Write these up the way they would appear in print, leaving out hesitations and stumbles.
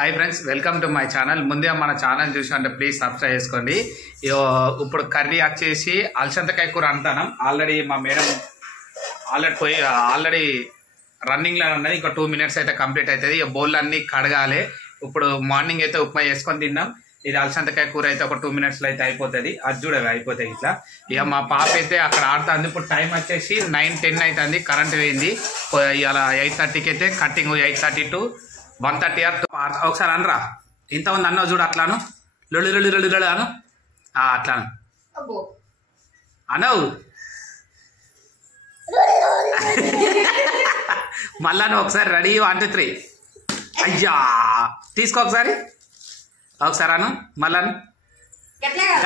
Hi friends, welcome to my channel. ముందే మన channel చూసినట్టే ప్లీజ్ సబ్స్క్రైబ్ చేసుకోండి. ఇప్పుడు కర్రీ వచ్చేసి అలసందకాయ కూర అంటాను. ఆల్రెడీ మా మేడం ఆల్రెడీ రన్నింగ్లో ఉన్నది. ఇంకా 2 minutes అయితే కంప్లీట్ అవుతుంది. బౌల్ అన్నీ కడగాలి. ఇప్పుడు మార్నింగ్ అయితే ఉప్మా చేసుకొని తిన్నాం. ఇది అలసందకాయ కూర అయితే ఒక 2 minutes అయితే అయిపోతుంది. అది చూడవి అయిపోతాయి ఇట్లా. ఇక మా పాప అయితే అక్కడ ఆడుతుంది. ఇప్పుడు టైం వచ్చేసి 9:10 అవుతుంది. కరెంట్ పోయింది. ఇలా 8:30కి అయితే కట్టింగ్ 8:30 to 1:30 ఒకసారి అనరా. ఇంత ఉంది అన్నావు చూడు. అట్లాను లొల్లు అను. అట్లాను అనవు. మళ్ళా ఒకసారి రెడీ 1 2 3. అయ్యా తీసుకో ఒకసారి అను. మళ్ళా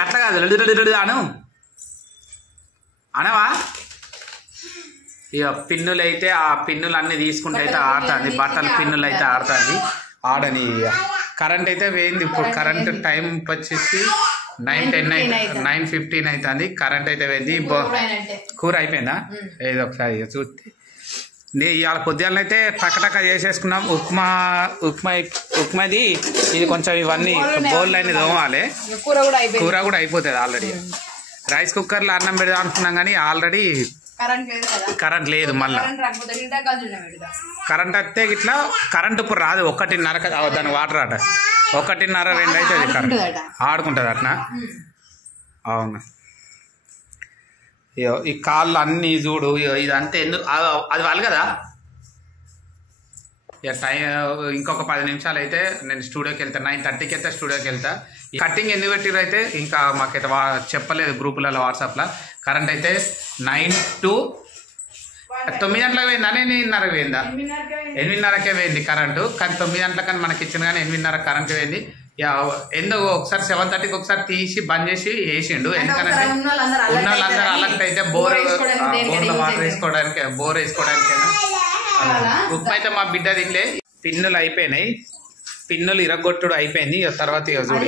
అట్లా కాదు లొల్లు అను. అనవా. ఇక పిన్నులు అయితే ఆ పిన్నులు అన్ని తీసుకుంటే అయితే ఆడుతుంది. బట్టల పిన్నులు అయితే ఆడుతుంది. ఆడని కరెంట్ అయితే వేయింది. ఇప్పుడు కరెంట్ టైం వచ్చేసి 9:15 అవుతుంది. కరెంట్ అయితే వేయింది. కూర అయిపోయిందా? ఏదో ఒకసారి చూస్తే ఇవాళ పొద్దున్న అయితే టకటక చేసేసుకున్నాం. ఉప్మాది ఇది కొంచెం ఇవన్నీ బౌల్ అన్ని తోమాలి. కూర కూడా అయిపోతుంది ఆల్రెడీ. రైస్ కుక్కర్లో అన్నం పెడదాం అనుకున్నాం కానీ ఆల్రెడీ కరెంట్ లేదు. మళ్ళీ కరెంట్ వస్తే ఇట్లా కరెంట్ ఇప్పుడు రాదు. 1:30 దాని వాటర్ ఆట 1:30 2 అవుతుంది. కరెంట్ ఆడుకుంటుంది అట్లా. అవును. ఈ కాళ్ళు అన్నీ చూడు. ఇదంతా ఎందుకు అది వాళ్ళు కదా. ఇక టైం ఇంకొక 10 నిమిషాలు అయితే నేను స్టూడియోకి వెళ్తాను. 9:30కి అయితే స్టూడియోకి వెళ్తా. కట్టింగ్ ఎందుకు పెట్టిరు అయితే ఇంకా మాకైతే చెప్పలేదు గ్రూపులలో వాట్సాప్లో. కరెంట్ అయితే 9 to 9 గంటలకు పోయిందా? 9:30 పోయిందా? 8:30కే పోయింది కరెంటు. కానీ 9 గంటలకని మనకి ఇచ్చింది కానీ 8:30 కరెంట్ పోయింది. ఎందుకు ఒకసారి 7:30కి ఒకసారి తీసి బంద్ చేసి వేసిండు. ఎందుకంటే ఉన్న వాళ్ళందరూ అలాంటి అయితే బోర్లో వాటర్ వేసుకోవడానికి బోర్ వేసుకోవడానికైనా. ఉప్మా అయితే మా బిడ్డ తినలే. పిన్నులు అయిపోయినాయి. పిన్నులు ఇరగొట్టుడు అయిపోయింది. తర్వాత చూడు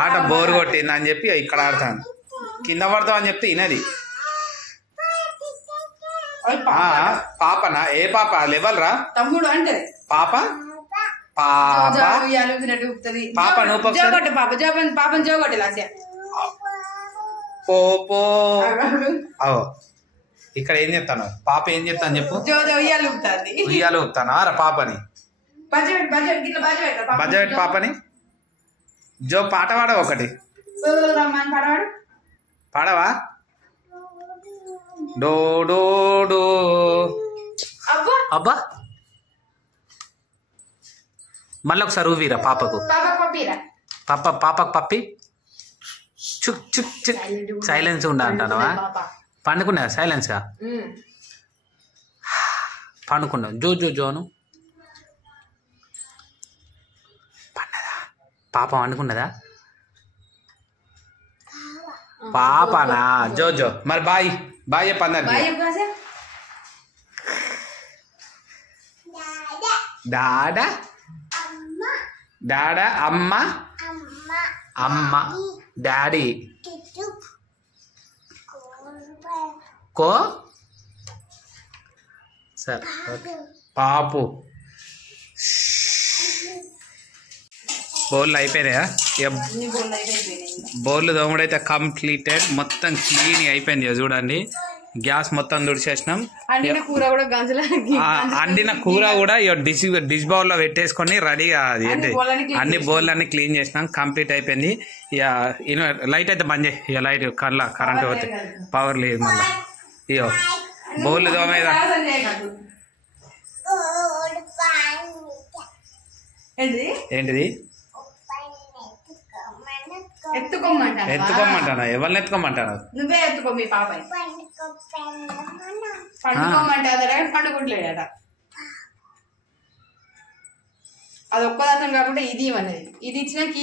ఆట బోర్ కొట్టింది అని చెప్పి ఇక్కడ ఆడతాను. కింద పడతాం అని చెప్తే వినది. పాపనా? ఏ పాప? లెవెల్ రా తమ్ముడు అంటే పాప. పాప నువ్వు ఇక్కడ ఏం చెప్తాను? పాప ఏం చెప్తాను చెప్పు. ఉయ్యాలు ఊపుతాను రా పాపని. బడ్జెట్ పాపని. జో పాట పాడవా ఒకటి. పాడవా? డో డో డో. అబ్బా మళ్ళీ ఒకసారి ఊవిరా పాపకు. పాపకు పప్పి. చుక్ చుక్ చుక్. సైలెన్స్ ఉండ అంటానవా? పండుకున్నా సైలెన్స్గా పండుకున్నావు. జో జో జోను పండదా? పాప వండుకున్నదా? పాపనా? జో జో. మరి బాయ్ బాయ్ చెప్పండి. డాడా డాడా అమ్మ అమ్మ డాడీ కో సార్ పాపు. బౌళ్ళు అయిపోయినాయా? బౌళ్ళు తోముడైతే కంప్లీటెడ్. మొత్తం క్లీన్ అయిపోయింది. చూడండి గ్యాస్ మొత్తం తుడిచేసినాం. అండిన కూర కూడా డిష్ బౌల్లో పెట్టేసుకొని రెడీగా అన్ని బౌల్లన్నీ క్లీన్ చేసినాం. కంప్లీట్ అయిపోయింది. ఇక లైట్ అయితే బంద్ చేయి. ఇక లైట్ కరెంట్ పోతే పవర్ లేదు మళ్ళీ. ఇయో బౌల్ దోమేద ఏంటిది? ఎత్తుకోమంటానా? ఎవరిని ఎత్తుకోమంటాను? నువ్వే ఎత్తుకో. మీ పాప పండుకుంటలేడట. అది ఒక్కదాన్ని కాకుండా ఇది ఇవ్వన్నది. ఇది ఇచ్చినాక